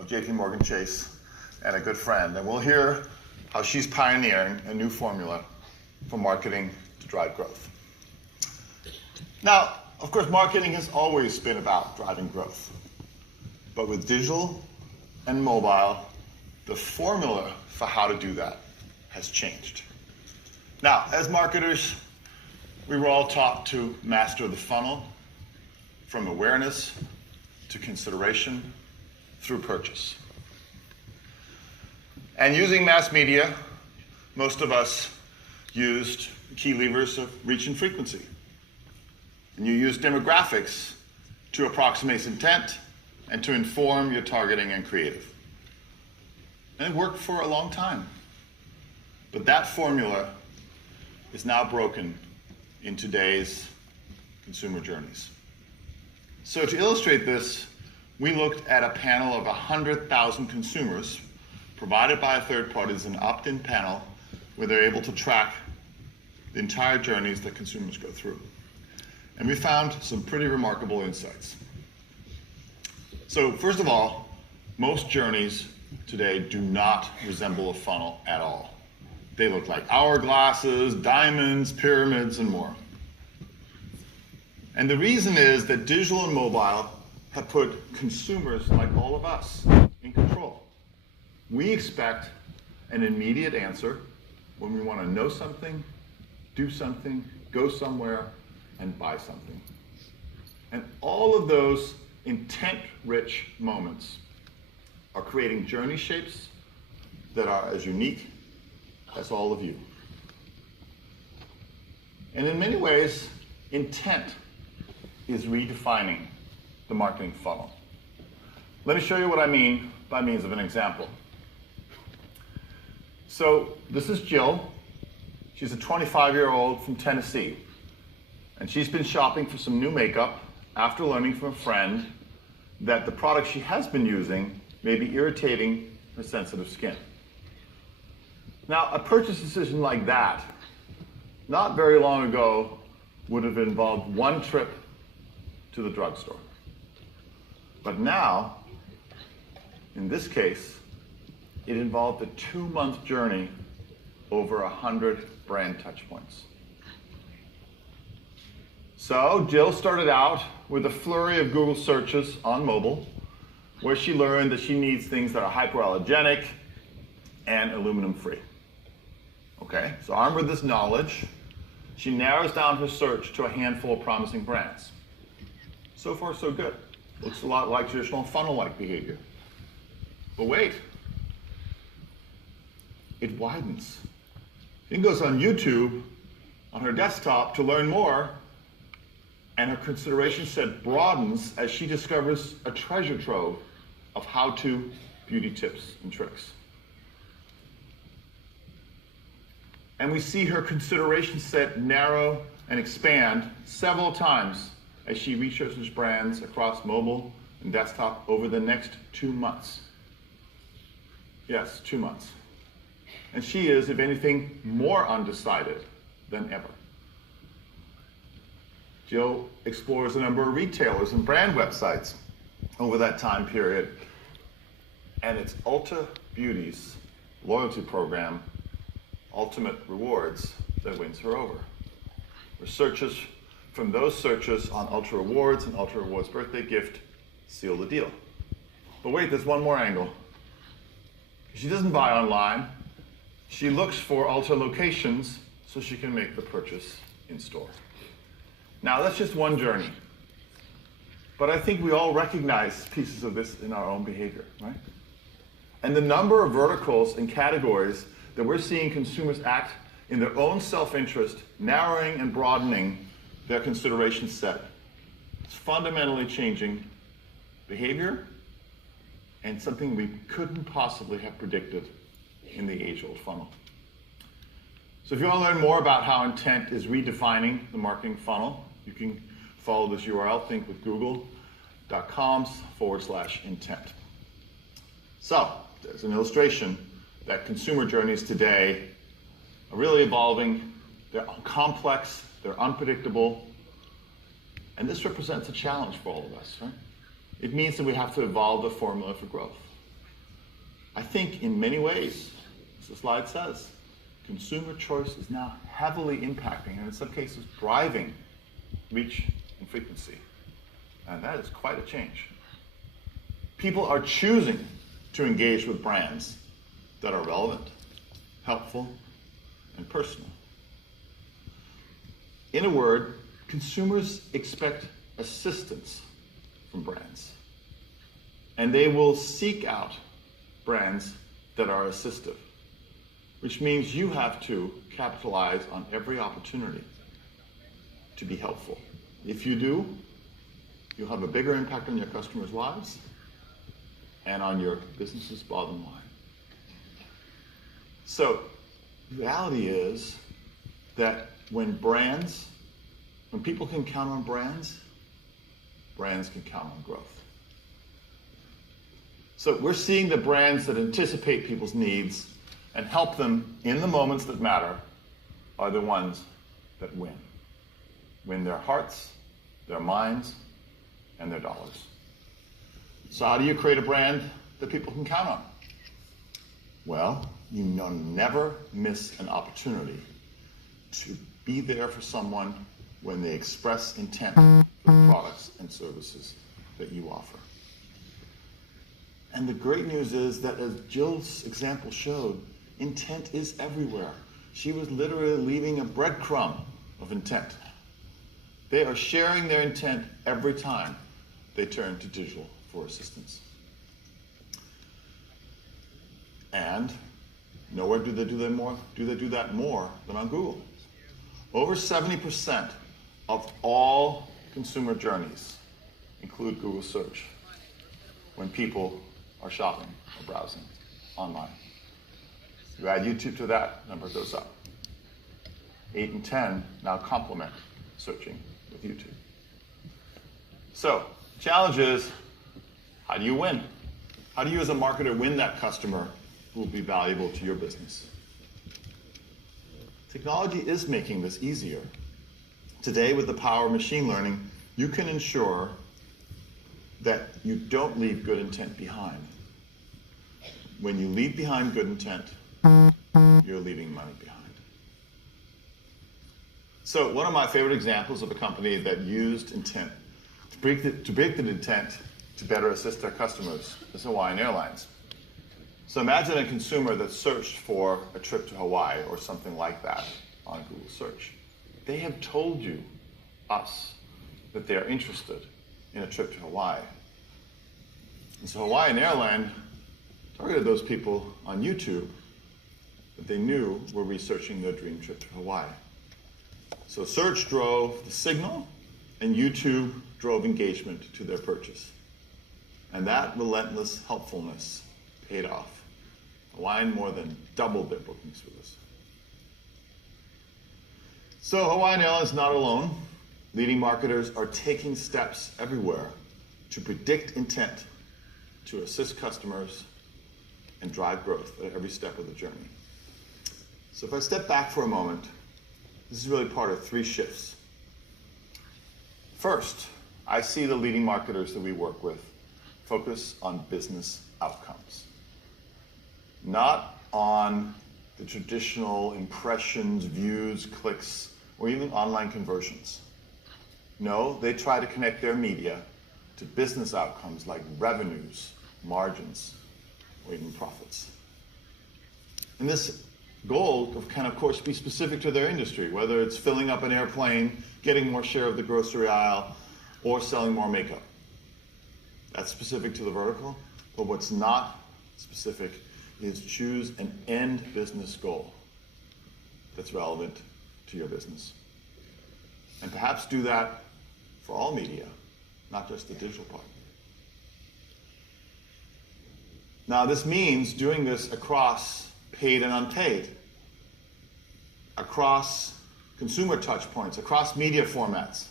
of Jpmorgan Chase and a good friend, and we'll hear how she's pioneering a new formula for marketing to drive growth. Now, of course, marketing has always been about driving growth, but with digital and mobile, the formula for how to do that has changed. Now, as marketers, we were all taught to master the funnel from awareness to consideration through purchase. And using mass media, most of us used key levers of reach and frequency. And you use demographics to approximate intent and to inform your targeting and creative. And it worked for a long time. But that formula is now broken in today's consumer journeys. So to illustrate this, we looked at a panel of 100,000 consumers provided by a third party as an opt-in panel where they're able to track the entire journeys that consumers go through. And we found some pretty remarkable insights. So first of all, most journeys today do not resemble a funnel at all. They look like hourglasses, diamonds, pyramids, and more. And the reason is that digital and mobile have put consumers, like all of us, in control. We expect an immediate answer when we want to know something, do something, go somewhere, and buy something. And all of those intent-rich moments are creating journey shapes that are as unique as all of you. And in many ways, intent is redefining the marketing funnel. Let me show you what I mean by means of an example. So this is Jill. She's a 25-year-old from Tennessee. And she's been shopping for some new makeup after learning from a friend that the product she has been using may be irritating her sensitive skin. Now, a purchase decision like that, not very long ago, would have involved one trip to the drugstore. But now, in this case, it involved a 2-month journey over 100 brand touchpoints. So Jill started out with a flurry of Google searches on mobile, where she learned that she needs things that are hypoallergenic and aluminum-free. Okay, so armed with this knowledge, she narrows down her search to a handful of promising brands. So far, so good. Looks a lot like traditional funnel-like behavior. But wait, it widens. She goes on YouTube on her desktop to learn more, and her consideration set broadens as she discovers a treasure trove of how-to beauty tips and tricks. And we see her consideration set narrow and expand several times as she researches brands across mobile and desktop over the next 2 months. Yes, 2 months. And she is, if anything, more undecided than ever. Jill explores a number of retailers and brand websites over that time period, and it's Ulta Beauty's loyalty program, Ultimate Rewards, that wins her over. Researchers from those searches on Ultra Rewards and Ultra Rewards birthday gift seal the deal. But wait, there's one more angle. She doesn't buy online. She looks for Ulta locations so she can make the purchase in store. Now, that's just one journey. But I think we all recognize pieces of this in our own behavior, right? And the number of verticals and categories that we're seeing consumers act in their own self-interest, narrowing and broadening their consideration set. It's fundamentally changing behavior and something we couldn't possibly have predicted in the age-old funnel. So if you want to learn more about how intent is redefining the marketing funnel, you can follow this URL, thinkwithgoogle.com/intent. So there's an illustration that consumer journeys today are really evolving. They're complex, they're unpredictable, and this represents a challenge for all of us, right? It means that we have to evolve the formula for growth. I think in many ways, as the slide says, consumer choice is now heavily impacting and in some cases driving reach and frequency. And that is quite a change. People are choosing to engage with brands that are relevant, helpful, and personal. In a word, consumers expect assistance from brands. And they will seek out brands that are assistive, which means you have to capitalize on every opportunity to be helpful. If you do, you'll have a bigger impact on your customers' lives and on your business's bottom line. So the reality is that when people can count on brands, brands can count on growth. So we're seeing the brands that anticipate people's needs and help them in the moments that matter are the ones that win. Win their hearts, their minds, and their dollars. So how do you create a brand that people can count on? Well, you never miss an opportunity to be there for someone when they express intent for the products and services that you offer. And the great news is that, as Jill's example showed, intent is everywhere. She was literally leaving a breadcrumb of intent. They are sharing their intent every time they turn to digital for assistance. And nowhere do they do that more than on Google. Over 70% of all consumer journeys include Google search when people are shopping or browsing online. You add YouTube to that, number goes up. 8 and 10 now complement searching with YouTube. So, challenge is, how do you win? How do you as a marketer win that customer who will be valuable to your business? Technology is making this easier. Today, with the power of machine learning, you can ensure that you don't leave good intent behind. When you leave behind good intent, you're leaving money behind. So one of my favorite examples of a company that used intent to break the intent to better assist their customers is Hawaiian Airlines. So imagine a consumer that searched for a trip to Hawaii or something like that on Google search. They have told us, that they are interested in a trip to Hawaii. And so Hawaiian Airlines targeted those people on YouTube that they knew were researching their dream trip to Hawaii. So search drove the signal, and YouTube drove engagement to their purchase. And that relentless helpfulness paid off. Hawaiian more than doubled their bookings with us. So Hawaiian Airlines is not alone. Leading marketers are taking steps everywhere to predict intent, to assist customers, and drive growth at every step of the journey. So if I step back for a moment, this is really part of 3 shifts. First, I see the leading marketers that we work with focus on business outcomes, not on the traditional impressions, views, clicks, or even online conversions. No, they try to connect their media to business outcomes like revenues, margins, or even profits. And this goal can, of course, be specific to their industry, whether it's filling up an airplane, getting more share of the grocery aisle, or selling more makeup. That's specific to the vertical, but what's not specific is choose an end business goal that's relevant to your business. And perhaps do that for all media, not just the digital part. Now, this means doing this across paid and unpaid, across consumer touch points, across media formats,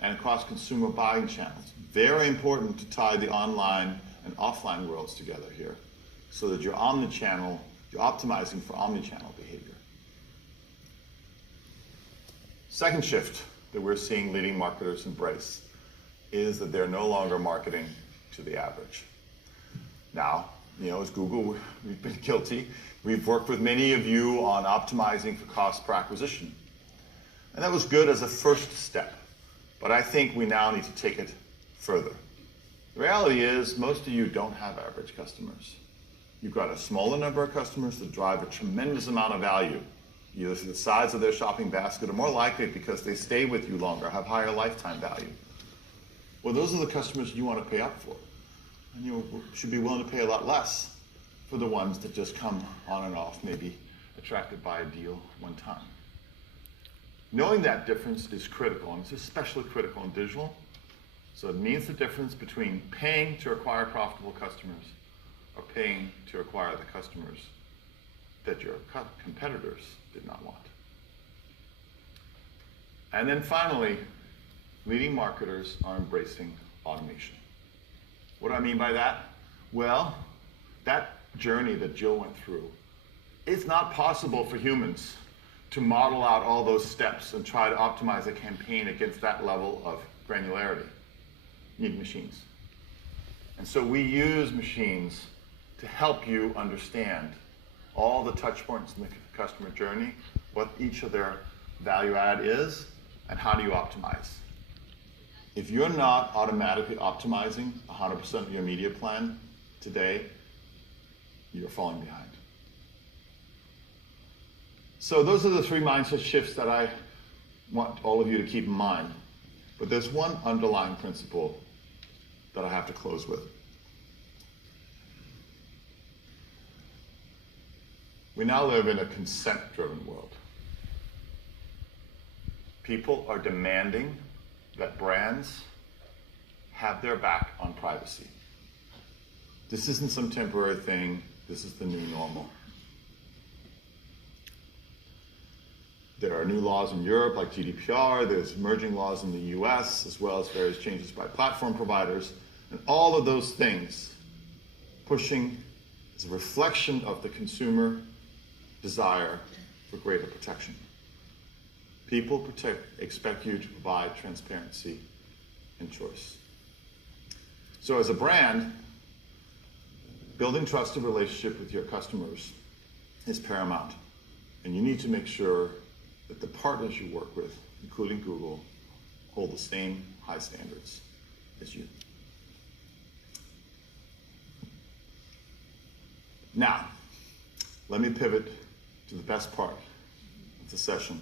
and across consumer buying channels. Very important to tie the online and offline worlds together here so that you're omnichannel, you're optimizing for omnichannel behavior. Second shift that we're seeing leading marketers embrace is that they're no longer marketing to the average. Now, as Google, we've been guilty. We've worked with many of you on optimizing for cost per acquisition. And that was good as a first step. But I think we now need to take it further. The reality is most of you don't have average customers. You've got a smaller number of customers that drive a tremendous amount of value, either through the size of their shopping basket or more likely because they stay with you longer, have higher lifetime value. Well, those are the customers you want to pay up for. And you should be willing to pay a lot less for the ones that just come on and off, maybe attracted by a deal one time. Knowing that difference is critical, and it's especially critical in digital. So it means the difference between paying to acquire profitable customers or paying to acquire the customers that your competitors did not want. And then finally, leading marketers are embracing automation. What do I mean by that? Well, that journey that Jill went through, it's not possible for humans to model out all those steps and try to optimize a campaign against that level of granularity. You need machines. And so we use machines to help you understand all the touch points in the customer journey, what each of their value add is, and how do you optimize. If you're not automatically optimizing 100% of your media plan today, you're falling behind. So those are the 3 mindset shifts that I want all of you to keep in mind. But there's one underlying principle that I have to close with. We now live in a consent-driven world. People are demanding that brands have their back on privacy. This isn't some temporary thing. This is the new normal. There are new laws in Europe like GDPR. There's emerging laws in the US, as well as various changes by platform providers. And all of those things pushing is a reflection of the consumer desire for greater protection. People expect you to provide transparency and choice. So as a brand, building trusted relationship with your customers is paramount. And you need to make sure that the partners you work with, including Google, hold the same high standards as you. Now, let me pivot to the best part of the session.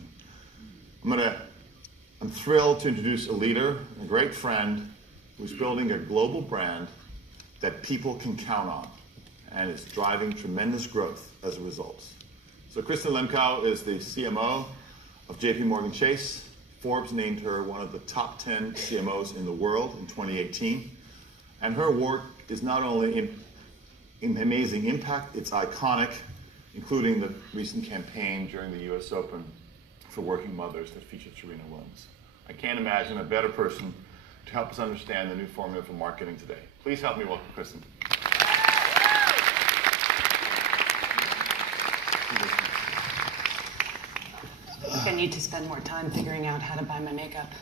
I'm thrilled to introduce a leader, a great friend, who's building a global brand that people can count on and is driving tremendous growth as a result. So Crystalline is the CMO of Jpmorgan Chase. Forbes named her one of the top 10 CMOs in the world in 2018. And her work is not only in amazing impact, it's iconic, including the recent campaign during the US Open for working mothers that featured Serena Williams. I can't imagine a better person to help us understand the new formula for marketing today. Please help me welcome Kristen. I think I need to spend more time figuring out how to buy my makeup.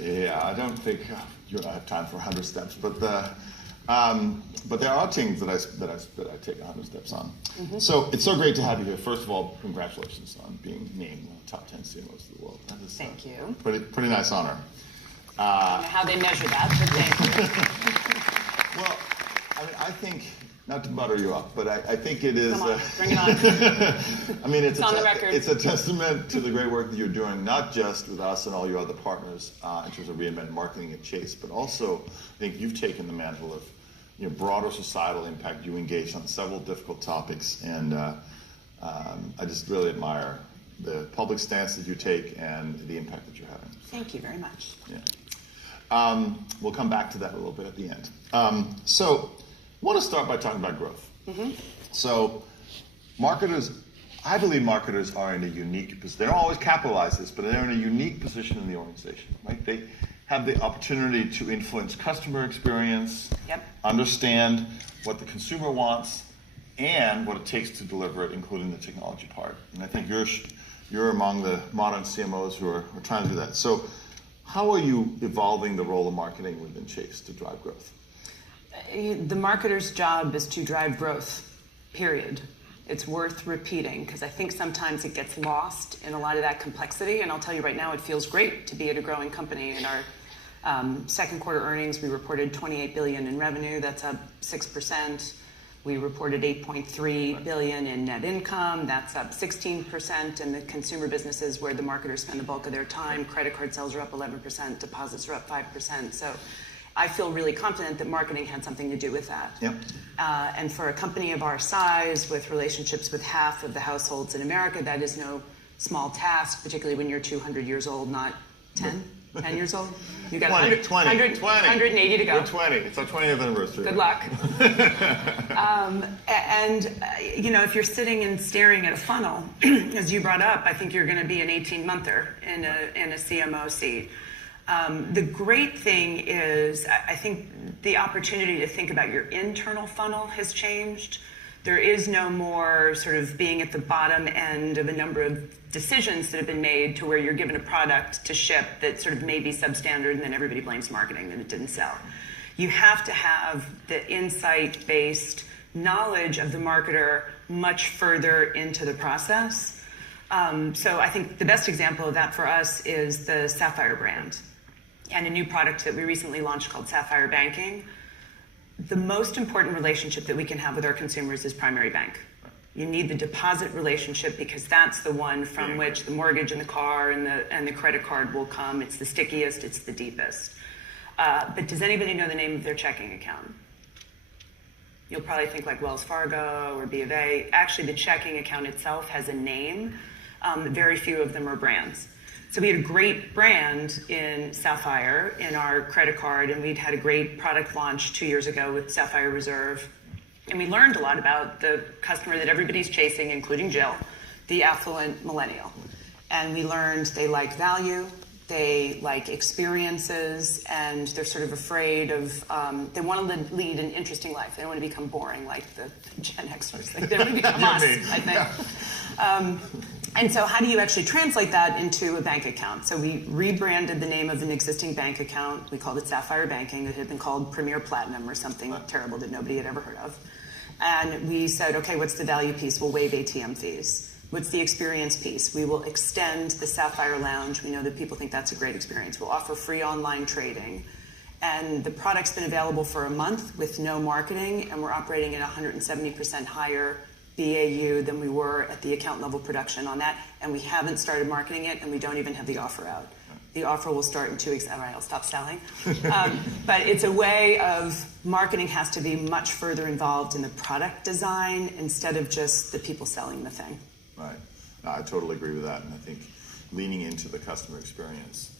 Yeah, I don't think you and I have time for 100 steps, but there are things that I take 100 steps on. Mm-hmm. So it's so great to have you here. First of all, congratulations on being named one of the top 10 CMOs of the world. That is Thank you. Pretty nice honor. I don't know how they measure that, but thank you. Well, I think, not to butter you up, but I think it is. Come on, bring it on. I mean, it's on the record. It's a testament to the great work that you're doing, not just with us and all your other partners in terms of reinventing marketing at Chase, but also I think you've taken the mantle of broader societal impact. You engaged on several difficult topics, and I just really admire the public stance that you take and the impact that you're having. Thank you very much. Yeah. We'll come back to that a little bit at the end. So I want to start by talking about growth. Mm-hmm. So I believe marketers are in a unique position. They don't always capitalize this, but they're in a unique position in the organization, right? They have the opportunity to influence customer experience, understand what the consumer wants, and what it takes to deliver it, including the technology part. And I think you're among the modern CMOs who are trying to do that. So how are you evolving the role of marketing within Chase to drive growth? The marketer's job is to drive growth, period. It's worth repeating because I think sometimes it gets lost in a lot of that complexity. And I'll tell you right now, it feels great to be at a growing company. In our second quarter earnings, we reported $28 billion in revenue. That's up 6%. We reported $8.3 billion in net income. That's up 16%. And the consumer businesses where the marketers spend the bulk of their time, credit card sales are up 11%, deposits are up 5%. So I feel really confident that marketing had something to do with that. Yep. And for a company of our size, with relationships with half of the households in America, that is no small task, particularly when you're 200 years old, not 10 years old. You got 180 to go. We're 20. It's our 20th anniversary. Good luck. If you're sitting and staring at a funnel, as you brought up, I think you're going to be an 18-monther in a CMO seat. The great thing is, I think the opportunity to think about your internal funnel has changed. There is no more sort of being at the bottom end of a number of decisions that have been made to where you're given a product to ship that sort of may be substandard and then everybody blames marketing that it didn't sell. You have to have the insight-based knowledge of the marketer much further into the process. So I think the best example of that for us is the Sapphire brand and a new product that we recently launched called Sapphire Banking. The most important relationship that we can have with our consumers is primary bank. You need the deposit relationship because that's the one from which the mortgage and the car and the credit card will come. It's the stickiest, it's the deepest. But does anybody know the name of their checking account? You'll probably think like Wells Fargo or B of A. Actually, the checking account itself has a name. Very few of them are brands. So we had a great brand in Sapphire in our credit card, and we'd had a great product launch 2 years ago with Sapphire Reserve. And we learned a lot about the customer that everybody's chasing, including Jill, the affluent millennial. And we learned they like value, they like experiences, and they're sort of afraid of, they want to lead an interesting life. They don't want to become boring like the Gen Xers. Like they want to become us, I think. And so how do you actually translate that into a bank account? So we rebranded the name of an existing bank account. We called it Sapphire Banking. It had been called Premier Platinum or something terrible that nobody had ever heard of. And we said, okay, what's the value piece? We'll waive ATM fees. What's the experience piece? We will extend the Sapphire Lounge. We know that people think that's a great experience. We'll offer free online trading. And the product's been available for a month with no marketing, and we're operating at 170% higher BAU than we were at the account level production on that, and we haven't started marketing it, and we don't even have the offer out. The offer will start in 2 weeks. All right, I'll stop selling. But it's a way of marketing has to be much further involved in the product design instead of just the people selling the thing. Right. No, I totally agree with that, and I think leaning into the customer experience,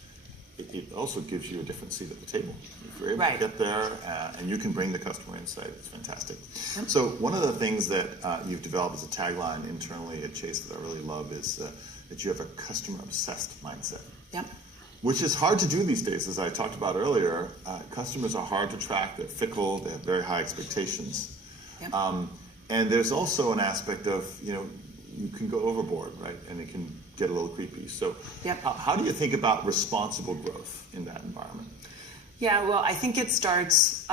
it also gives you a different seat at the table. If you're able to get there and you can bring the customer insight, it's fantastic. Yep. So one of the things that you've developed as a tagline internally at Chase that I really love is that you have a customer-obsessed mindset. Yep. Which is hard to do these days, as I talked about earlier. Customers are hard to track, they're fickle, they have very high expectations. Yep. And there's also an aspect of, you can go overboard, right? And it can get a little creepy. So how do you think about responsible growth in that environment? Yeah, well, I think it starts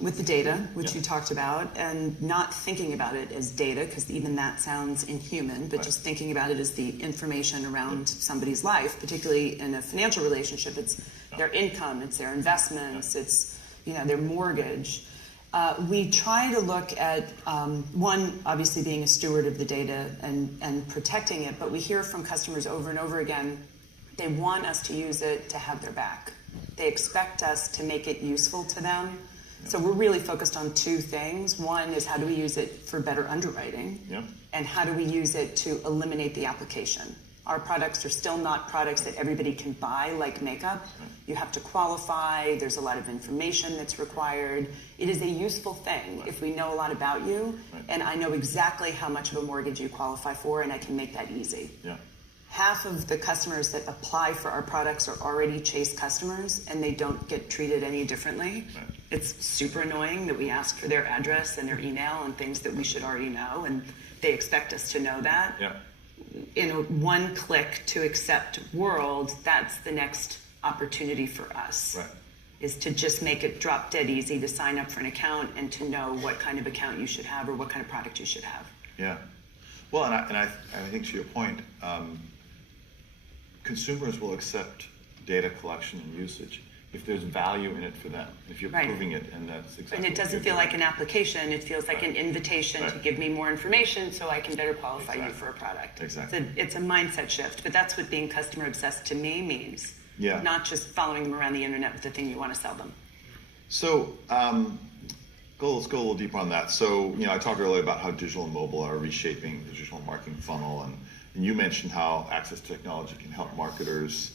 with the data, which you talked about, and not thinking about it as data, because even that sounds inhuman, but just thinking about it as the information around somebody's life, particularly in a financial relationship. It's their income, it's their investments, it's their mortgage. We try to look at, one, obviously being a steward of the data and protecting it, but we hear from customers over and over again, they want us to use it to have their back. They expect us to make it useful to them. So we're really focused on two things. One is how do we use it for better underwriting? And how do we use it to eliminate the application? Our products are still not products that everybody can buy, like makeup. You have to qualify. There's a lot of information that's required. It is a useful thing if we know a lot about you, and I know exactly how much of a mortgage you qualify for, and I can make that easy. Half of the customers that apply for our products are already Chase customers, and they don't get treated any differently. It's super annoying that we ask for their address and their email and things that we should already know, and they expect us to know that. In a one-click to accept world, that's the next opportunity for us. is to just make it drop dead easy to sign up for an account and to know what kind of account you should have or what kind of product you should have. Yeah. Well, and I think to your point, consumers will accept data collection and usage if there's value in it for them, if you're proving it, and that's exactly. And it doesn't feel like an application, it feels like an invitation to give me more information so I can better qualify you for a product. Exactly. So it's a mindset shift, but that's what being customer obsessed to me means. Yeah. Not just following them around the internet with the thing you want to sell them. So let's go a little deeper on that. So, I talked earlier about how digital and mobile are reshaping the digital marketing funnel, and you mentioned how access to technology can help marketers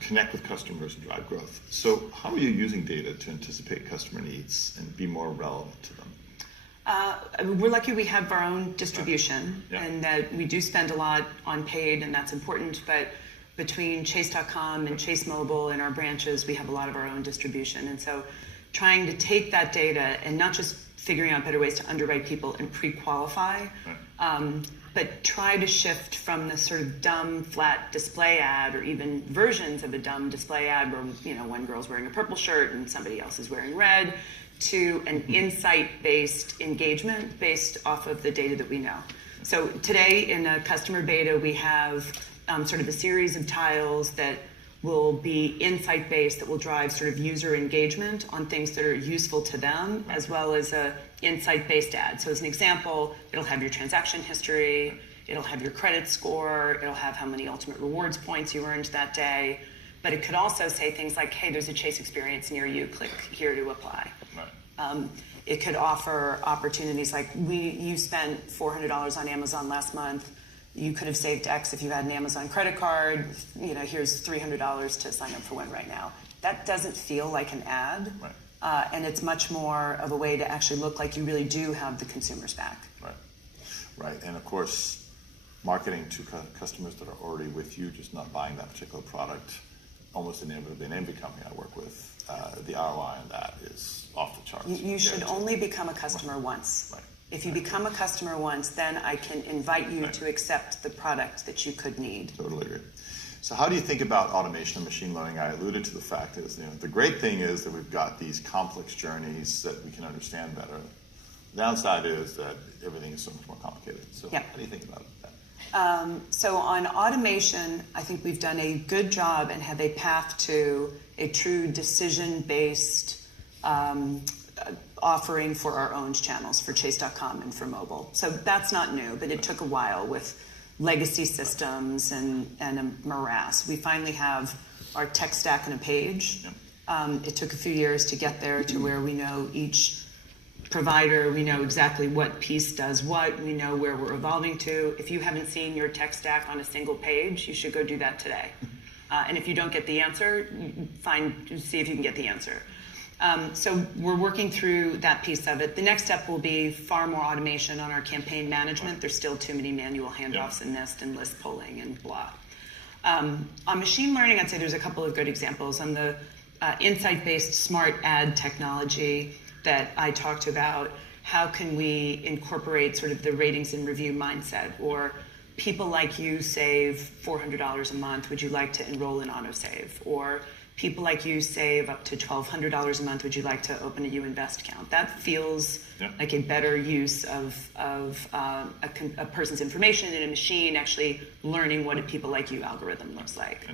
connect with customers and drive growth. So how are you using data to anticipate customer needs and be more relevant to them? We're lucky we have our own distribution, and that we do spend a lot on paid, and that's important, but between Chase.com and Chase Mobile and our branches, we have a lot of our own distribution. And so trying to take that data and not just figuring out better ways to underwrite people and pre-qualify, but try to shift from the sort of dumb, flat display ad or even versions of a dumb display ad where, one girl's wearing a purple shirt and somebody else is wearing red, to an insight-based engagement based off of the data that we know. So today in a customer beta, we have sort of a series of tiles that will be insight-based, that will drive sort of user engagement on things that are useful to them, as well as a insight-based ad. So as an example, it'll have your transaction history, it'll have your credit score, it'll have how many ultimate rewards points you earned that day, but it could also say things like, hey, there's a Chase experience near you, click here to apply. Right. It could offer opportunities like, you spent $400 on Amazon last month, you could have saved X if you had an Amazon credit card, here's $300 to sign up for one right now. That doesn't feel like an ad, and it's much more of a way to actually look like you really do have the consumers back. Right, and of course, marketing to customers that are already with you, just not buying that particular product, almost inevitably in every company I work with, the ROI on that is off the charts. You should only become a customer once. If you become a customer once, then I can invite you to accept the product that you could need. Totally agree. So how do you think about automation and machine learning? I alluded to the fact is, the great thing is that we've got these complex journeys that we can understand better. The downside is that everything is so much more complicated. So how do you think about that? So on automation, I think we've done a good job and have a path to a true decision-based offering for our owned channels, for Chase.com and for mobile. So that's not new, but it took a while with legacy systems and a morass. We finally have our tech stack on a page. It took a few years to get there to where we know each provider, we know exactly what piece does what, we know where we're evolving to. If you haven't seen your tech stack on a single page, you should go do that today. And if you don't get the answer, see if you can get the answer. So we're working through that piece of it. The next step will be far more automation on our campaign management. There's still too many manual handoffs and nest and list pulling and blah. On machine learning, I'd say there's a couple of good examples. On the insight-based smart ad technology that I talked about, how can we incorporate sort of the ratings and review mindset? Or people like you save $400 a month, would you like to enroll in autosave? Or people like you save up to $1,200 a month, would you like to open a You Invest account? That feels like a better use of a person's information in a machine actually learning what a people like you algorithm looks like.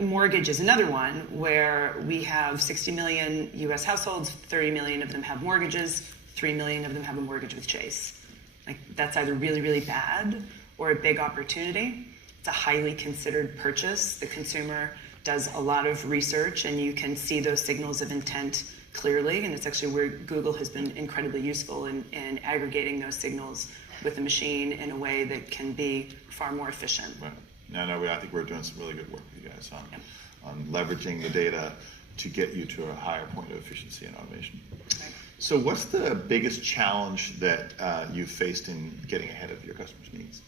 Mortgage is another one where we have 60 million US households, 30 million of them have mortgages, 3 million of them have a mortgage with Chase. Like, that's either really, really bad or a big opportunity. It's a highly considered purchase. The consumer does a lot of research and you can see those signals of intent clearly, and it's actually where Google has been incredibly useful in aggregating those signals with the machine in a way that can be far more efficient. Right. No, I think we're doing some really good work with you guys on leveraging the data to get you to a higher point of efficiency and automation. Right. So what's the biggest challenge that you've faced in getting ahead of your customers' needs?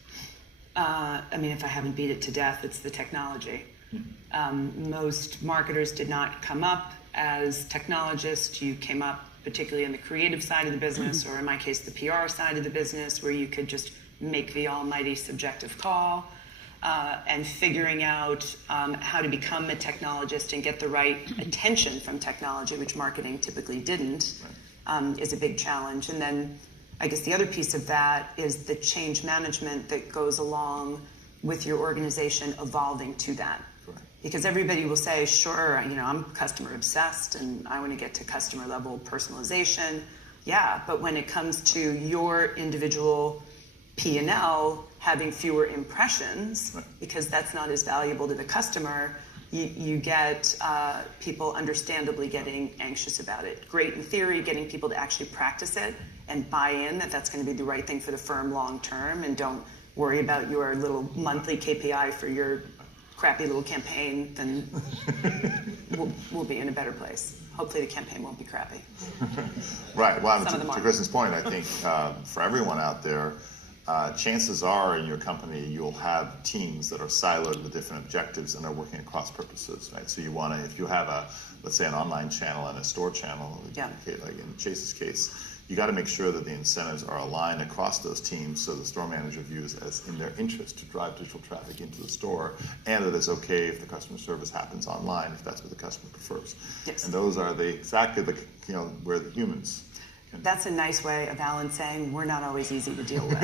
If I haven't beat it to death, it's the technology. Most marketers did not come up as technologists. You came up particularly in the creative side of the business, or in my case, the PR side of the business, where you could just make the almighty subjective call. and figuring out how to become a technologist and get the right attention from technology, which marketing typically didn't, is a big challenge. And then I guess the other piece of that is the change management that goes along with your organization evolving to that. Because everybody will say, sure, I'm customer obsessed and I want to get to customer level personalization. Yeah, but when it comes to your individual P&L having fewer impressions, because that's not as valuable to the customer, you get people understandably getting anxious about it. Great in theory, getting people to actually practice it and buy in that that's going to be the right thing for the firm long term, and don't worry about your little monthly KPI for your crappy little campaign, then we'll be in a better place. Hopefully the campaign won't be crappy. Right. Well, to Kristen's point, I think for everyone out there, chances are in your company you'll have teams that are siloed with different objectives and are working across purposes, right? So you want to, if you have let's say an online channel and a store channel, like in Chase's case, you got to make sure that the incentives are aligned across those teams so the store manager views as in their interest to drive digital traffic into the store, and that it's okay if the customer service happens online if that's what the customer prefers. Yes. And those are where the humans. That's a nice way of Alan saying we're not always easy to deal with.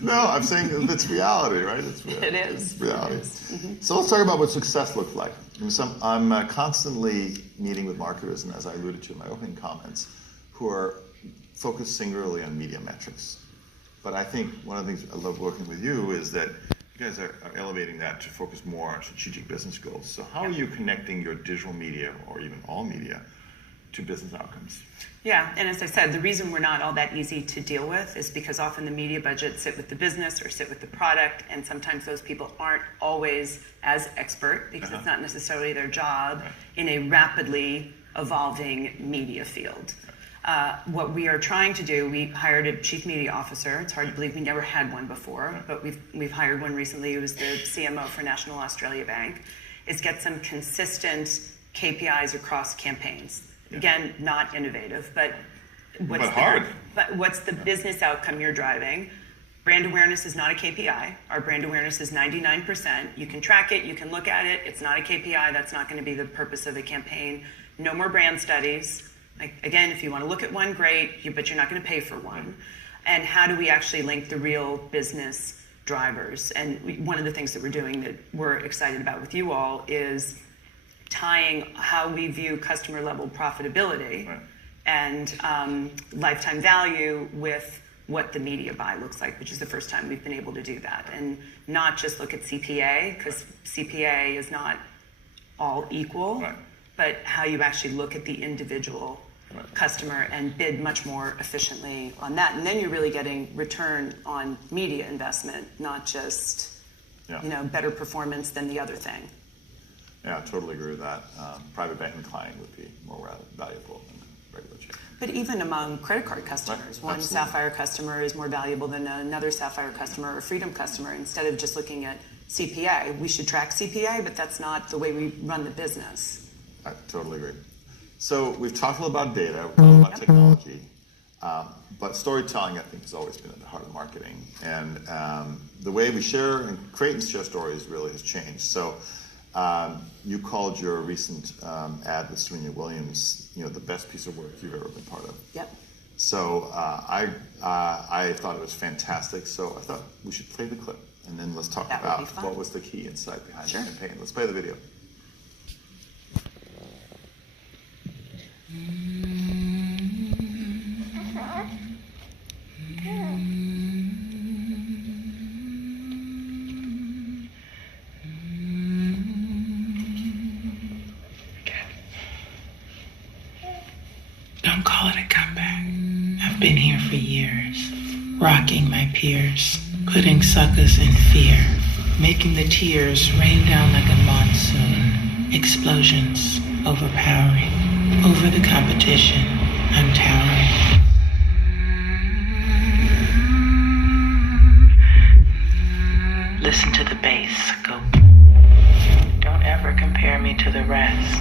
No, I'm saying it's reality, right? It's reality. It is. It's reality. It is. Mm-hmm. So let's talk about what success looks like. I'm constantly meeting with marketers, and as I alluded to in my opening comments, who are focused singularly on media metrics. But I think one of the things I love working with you is that you guys are elevating that to focus more on strategic business goals. So how are you connecting your digital media, or even all media, to business outcomes? Yeah, and as I said, the reason we're not all that easy to deal with is because often the media budgets sit with the business or sit with the product, and sometimes those people aren't always as expert because it's not necessarily their job in a rapidly evolving media field. What we are trying to do, we hired a chief media officer. It's hard to believe we never had one before, but we've hired one recently who was the CMO for National Australia Bank, is get some consistent KPIs across campaigns. Again, not innovative, but what's the business outcome you're driving? Brand awareness is not a KPI. Our brand awareness is 99%. You can track it, you can look at it. It's not a KPI. That's not going to be the purpose of a campaign. No more brand studies. Again, if you want to look at one, great, but you're not going to pay for one. And how do we actually link the real business drivers? And one of the things that we're doing that we're excited about with you all is tying how we view customer level profitability and lifetime value with what the media buy looks like, which is the first time we've been able to do that. And not just look at CPA, because CPA is not all equal, but how you actually look at the individual customer and bid much more efficiently on that. And then you're really getting return on media investment, not just better performance than the other thing. Yeah, I totally agree with that. Private banking client would be more valuable than regular check. But even among credit card customers, one Sapphire customer is more valuable than another Sapphire customer or Freedom customer. Instead of just looking at CPA, we should track CPA, but that's not the way we run the business. I totally agree. So we've talked a little about data, we've talked about technology, but storytelling, I think, has always been at the heart of marketing. And the way we share and create and share stories really has changed. So you called your recent ad with Serena Williams, the best piece of work you've ever been part of. Yep. So I thought it was fantastic. So I thought we should play the clip, and then let's talk about what was the key insight behind the campaign. Let's play the video. Don't call it a comeback. I've been here for years, rocking my peers, putting suckers in fear, making the tears rain down like a monsoon, explosions overpowering, over the competition, I'm towering. Listen to the bass go. Don't ever compare me to the rest.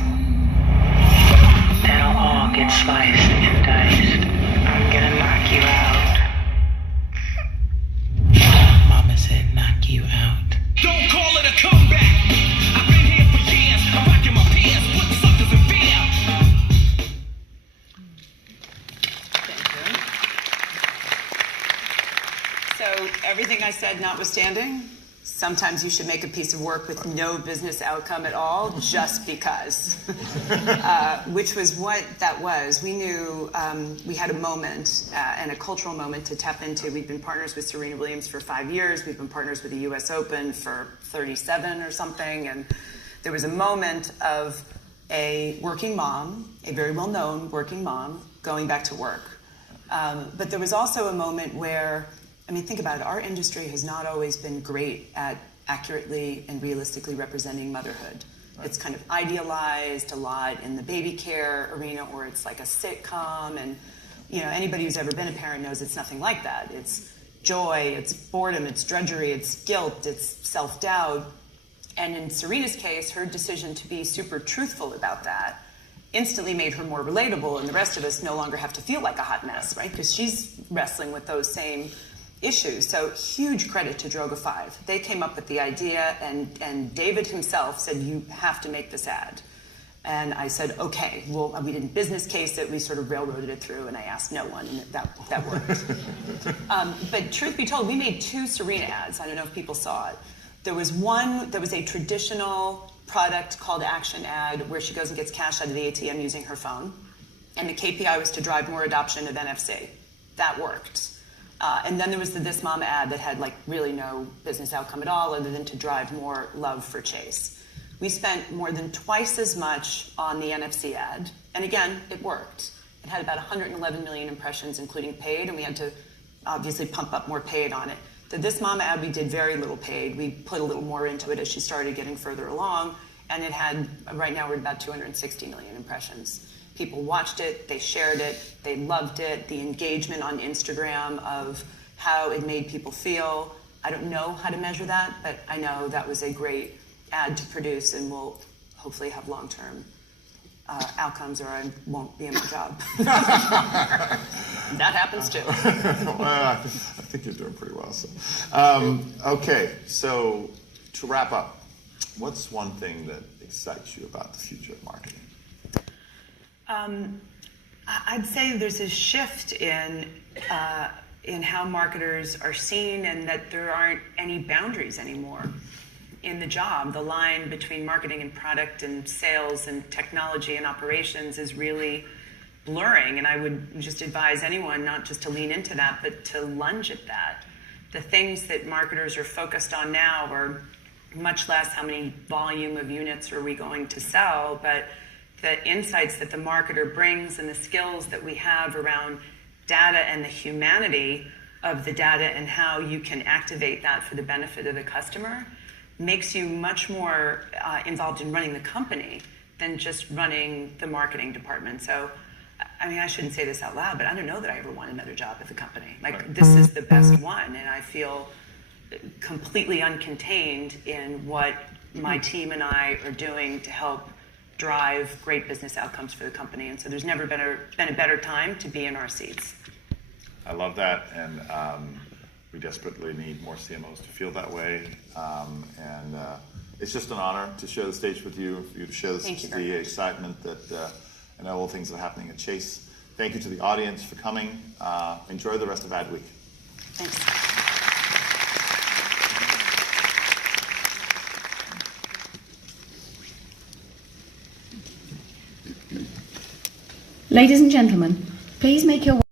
That'll all get sliced and diced. I'm gonna knock you out. Mama said So everything I said notwithstanding, sometimes you should make a piece of work with no business outcome at all, just because, which was what that was. We knew we had a moment and a cultural moment to tap into. We've been partners with Serena Williams for 5 years. We've been partners with the US Open for 37 or something. And there was a moment of a working mom, a very well-known working mom, going back to work. But there was also a moment where, I mean, think about it. Our industry has not always been great at accurately and realistically representing motherhood. Right. It's kind of idealized a lot in the baby care arena, or it's like a sitcom. And, you know, anybody who's ever been a parent knows it's nothing like that. It's joy, it's boredom, it's drudgery, it's guilt, it's self-doubt. And in Serena's case, her decision to be super truthful about that instantly made her more relatable, and the rest of us no longer have to feel like a hot mess, right? Because she's wrestling with those same issues. So huge credit to Droga 5. They came up with the idea, and David himself said, you have to make this ad. And I said, okay. Well, we didn't business case it. We sort of railroaded it through, and I asked no one, and that worked. But truth be told, we made 2 Serena ads. I don't know if people saw it. There was one that was a traditional product called action ad where she goes and gets cash out of the ATM using her phone. And the KPI was to drive more adoption of NFC. That worked. And then there was the This Mom ad that had like really no business outcome at all other than to drive more love for Chase. We spent more than twice as much on the NFC ad. And again, it worked. It had about 111 million impressions, including paid, and we had to obviously pump up more paid on it. The This Mom ad, we did very little paid. We put a little more into it as she started getting further along, and it had, right now we're at about 260 million impressions. People watched it, they shared it, they loved it, the engagement on Instagram of how it made people feel. I don't know how to measure that, but I know that was a great ad to produce, and we'll hopefully have long-term outcomes, or I won't be in my job. That happens too. Well, I think you're doing pretty well. So, okay, so to wrap up, what's one thing that excites you about the future of marketing? I'd say there's a shift in how marketers are seen, and that there aren't any boundaries anymore in the job. The line between marketing and product and sales and technology and operations is really blurring, and I would just advise anyone not just to lean into that, but to lunge at that. The things that marketers are focused on now are much less how many volume of units are we going to sell, but the insights that the marketer brings and the skills that we have around data and the humanity of the data and how you can activate that for the benefit of the customer makes you much more involved in running the company than just running the marketing department. So, I mean, I shouldn't say this out loud, but I don't know that I ever want another job at the company. Like, right. This is the best one, and I feel completely uncontained in what my team and I are doing to help drive great business outcomes for the company. And so there's never been a better time to be in our seats. I love that, and we desperately need more CMOs to feel that way. And it's just an honor to share the stage with you, for you to share the excitement that and all the things that are happening at Chase. Thank you to the audience for coming. Enjoy the rest of Ad Week. Thanks. Ladies and gentlemen, please make your